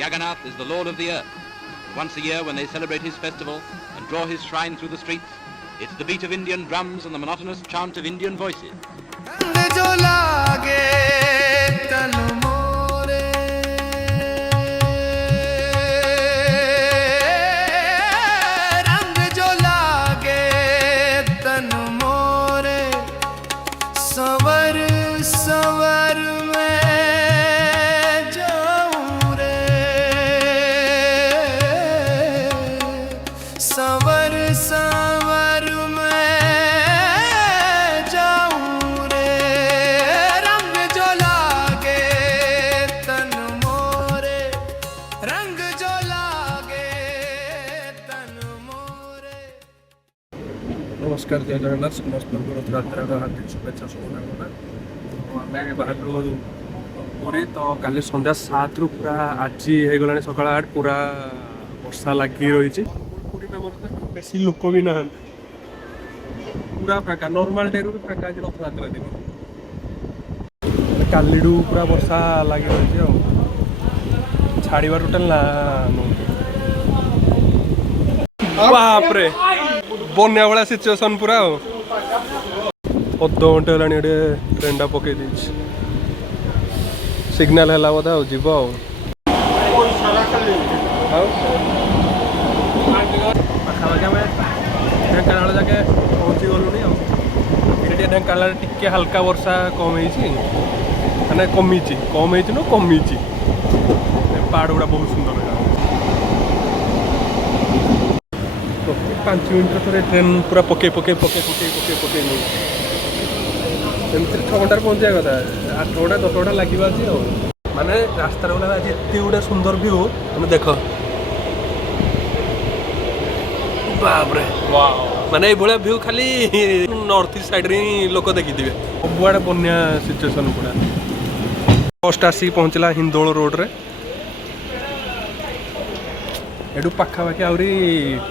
Jagannath is the lord of the earth. Once a year when they celebrate his festival and draw his shrine through the streets, it's the beat of Indian drums and the monotonous chant of Indian voices. नमस्कार जय जगन्नाथ समस्त रथयात्रा हार्दिक शुभेच्छा शुभकामना। आम बाहर पूरी तो काली संध्या 7 रु पूरा आज हो सका 8 पूरा वर्षा लगी रही पूरी में बेसी लोक भी ना पूरा फाका नॉर्मल डे रू फाका आज रथयात्रा दिन काली पूरा वर्षा लगी रही छाड़बार टोटाल ना बाप रे बन्या भाया सिचुएसन पूरा अध घंटे है ट्रेन पकई दी सिग्नाल है बोधे जीव पाखापाखि आम ढेंकानाल जाके पहुँची गलुनी ये ढेंकानाल टिके हल्का वर्षा कम माने कमी न कमी पहाड़ गुड़ा बहुत सुंदर 5 मिनट थे ट्रेन पूरा पके एमती 6 घंटे पहुँचा कथा 8 घंटा 10 घंटा लगे माने रास्ता गला आज एत गुड़ा सुंदर व्यू तुम देख बापरे माने ये व्यू खाली नॉर्थ ईस्ट साइड रे लोक देखी सबुआड़े बन्या सिचुएसन पूरा फर्स्ट आसिक पहुँचला हिंदोल रोड रे एटू पाखापाखि आहरी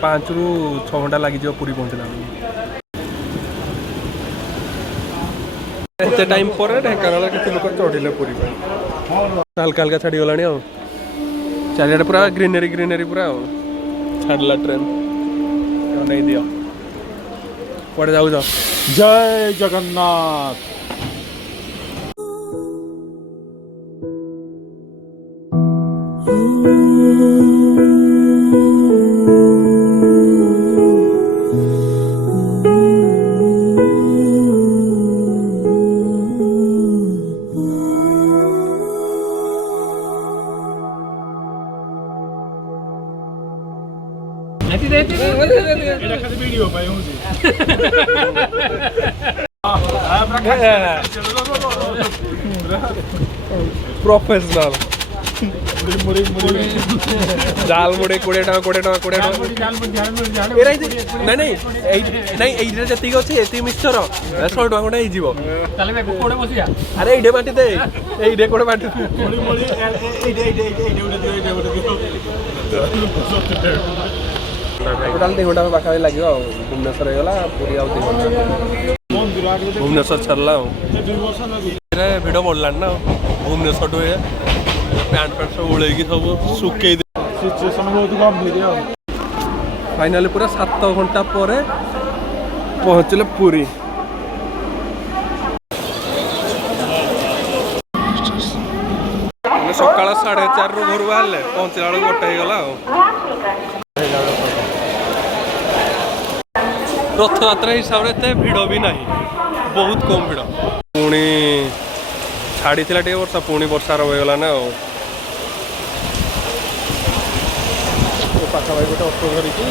5 ରୁ 6 घंटा लगी पूरी पहुँचला एत टाइम पर ढेंकानाल के लोक चढ़िले पूरी हल्का हल्का छाड़ी गला चारिआडे पूरा ग्रीनरी पूरा छाड़ला ट्रेन नहीं दियो कड़े जाऊ जय जगन्नाथ। प्रोफेशनल जाल मुड़े 20 टका नहीं जी अच्छे मिक्सचर 100 टका खंडे अरे ये बांटी दे ये कोड़े बांटी टोटाल 2 घंटा पाखा लगे भुवनेश्वर होगा पूरी आ 2 घंटा भुवनेश्वर छाड़ा भिड़ बढ़ला ना भुवनेश्वर टू पैंट सब उड़े सब सुखे फाइनाली पूरा 7 घंटा पर पहुँचले पूरी सकाल 4:30 रू घर बाहर पहुँचला बेलू 1 होगा रथयात्रा हिसाब से भिड़ भी नहीं बहुत कम भिड़ पुणी छाड़ी टे वर्षा पुणी वर्षा रहीगला ना पाखापाखि गोटे ऑटो धरिकी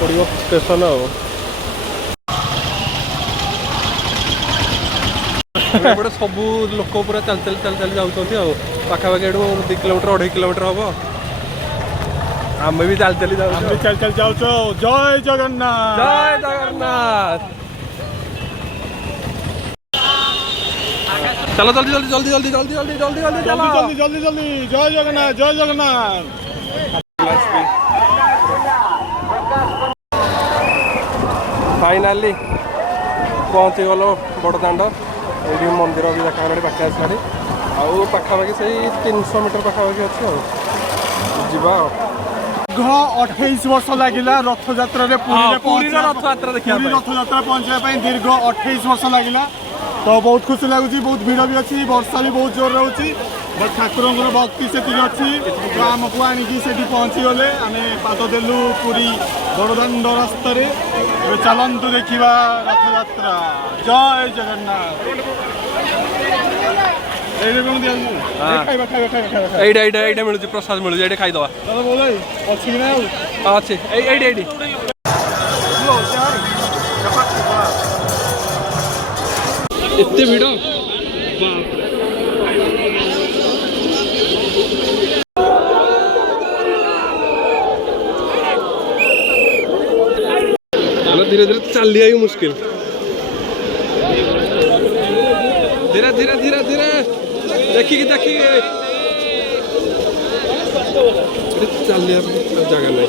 पड़ो स्टेशन आटे सब लोक पूरा चल चल जाऊँ पाखापाखि 2 किलोमीटर 2.5 किलोमीटर हम आम भी चल चल जाओ जय जगन्नाथ जय जगन्नाथ चलो जल्दी जय जगन्नाथ फाइनाली पहुँची गल बड़दाण्ड ये मंदिर भी देखा पाखे आसाड़ी आउ पाखापाखि से 300 मीटर पाखापाखि अच्छे ଯିବା दीर्घ 28 वर्ष लगिला रथ यात्रा रे पुरी रथ यात्रा देखिया पुरी रथ यात्रा पहुंचवा पई दीर्घ 28 वर्ष लगिला तो बहुत खुशी लगुची बहुत भीड़ भी अच्छी वर्षा भी बहुत जोर रहउची बट ठाकुरंकर भक्ति से अच्छी तो आमको आनिकी से पहुँची गले आम पाद देलु पुरी बड़दाण्ड रास्त चलतु देखा रथ यात्रा जय जगन्नाथ এইটা মিলুଛି ପ୍ରସାଦ ମିଳୁଛି ଏଇଠି ଖାଇଦବା अच्छी कि ना ଅଛି ଏଇଠି ଏତେ ଭିଡ଼ धीरे धीरे चल ही मुश्किल धीरे धीरे धीरे धीरे देखिए चल जगह नहीं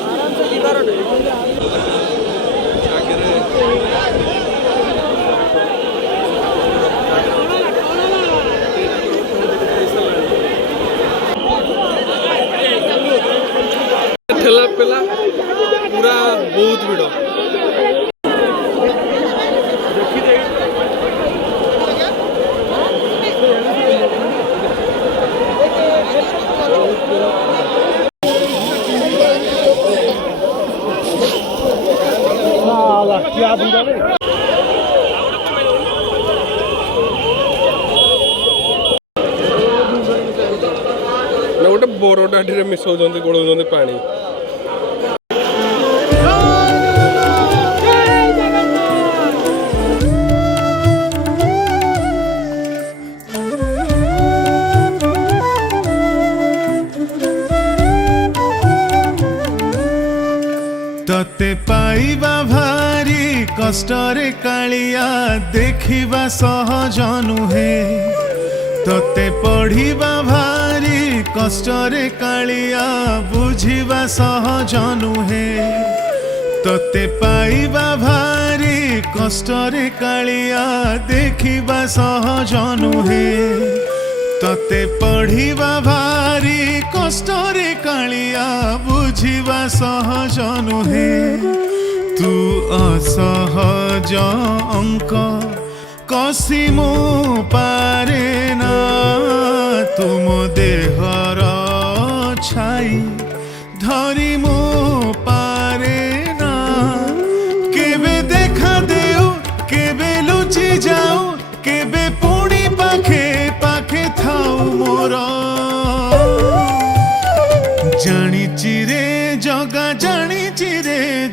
ठेला पेला पूरा बहुत भिड़ क्या भीड़ गोटे बरडाढ़ी मिसाऊँ गोड़ पानी तते पाइबा भारी कष्टरे कालिया देखिबा सहज नुहे तते पढ़िबा भारी कष्टरे कालिया बुझिबा सहज नुहे तते पाइबा भारी कष्टरे कालिया देखिबा सहज नुहे तते पढ़िबा भारी कष्टरे कालिया बुझिबा सहज नुहे तू असहज अंक कसी मो पारे ना तुम देहर छाई धरी मो पारे ना केबे देखा देऊ केबे लुचि जाऊ केबे पुणी पाखे पाखे थाऊ मोर जानिची रे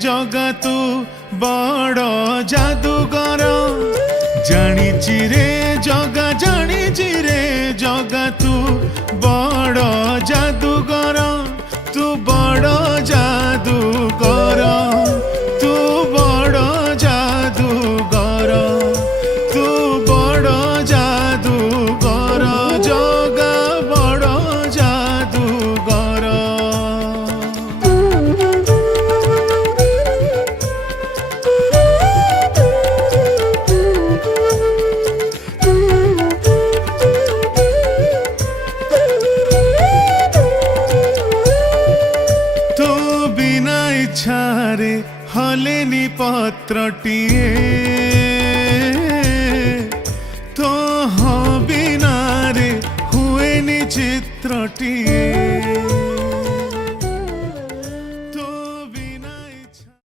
जगा तू बड़ जादूगर जानिची रे जगा तू बड़ जादूगर तू बड़ जादूगर तू बड़ जादूगर तू बड़ जादूगर जगा बड़ जादूगर तो बिना इच्छारे हलेनी पत्रटिए तो बिना रे हुएनी चित्रटिए